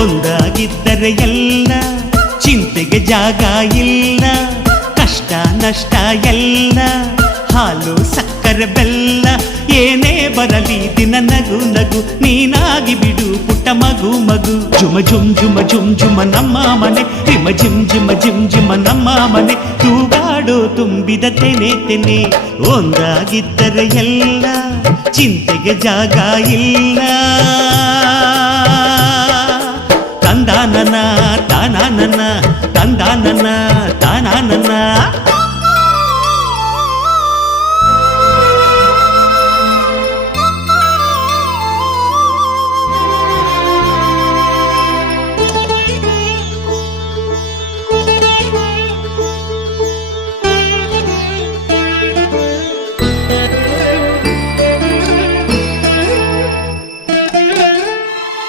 ಒಂದಾಗಿದ್ದರೆ ಎಲ್ಲ ಚಿಂತೆಗೆ ಜಾಗ ಇಲ್ಲ, ಕಷ್ಟ ನಷ್ಟ ಎಲ್ಲ ಹಾಲು ಸಕ್ಕರೆ ಬೆಲ್ಲ ಏನೇ ಬರಲಿ ದಿನ ನಗು ನಗು ನೀನಾಗಿ ಬಿಡು ಪುಟ್ಟ ಮಗು ಮಗು. ಜುಮ ಜುಮ್ ಜುಮ ಜುಮ್ ಜುಮ ನಮ್ಮ ಮನೆ, ರಿಮ ಜಿಮ್ ಜಿಮ ಜಿಮ್ ಜಿಮ ನಮ್ಮ ಮನೆ, ತೂಗಾಡೋ ತುಂಬಿದ ತೆನೆ ತೆನೆ. ಒಂದಾಗಿದ್ದರೆ ಎಲ್ಲ ಚಿಂತೆಗೆ ಜಾಗ ಇಲ್ಲ.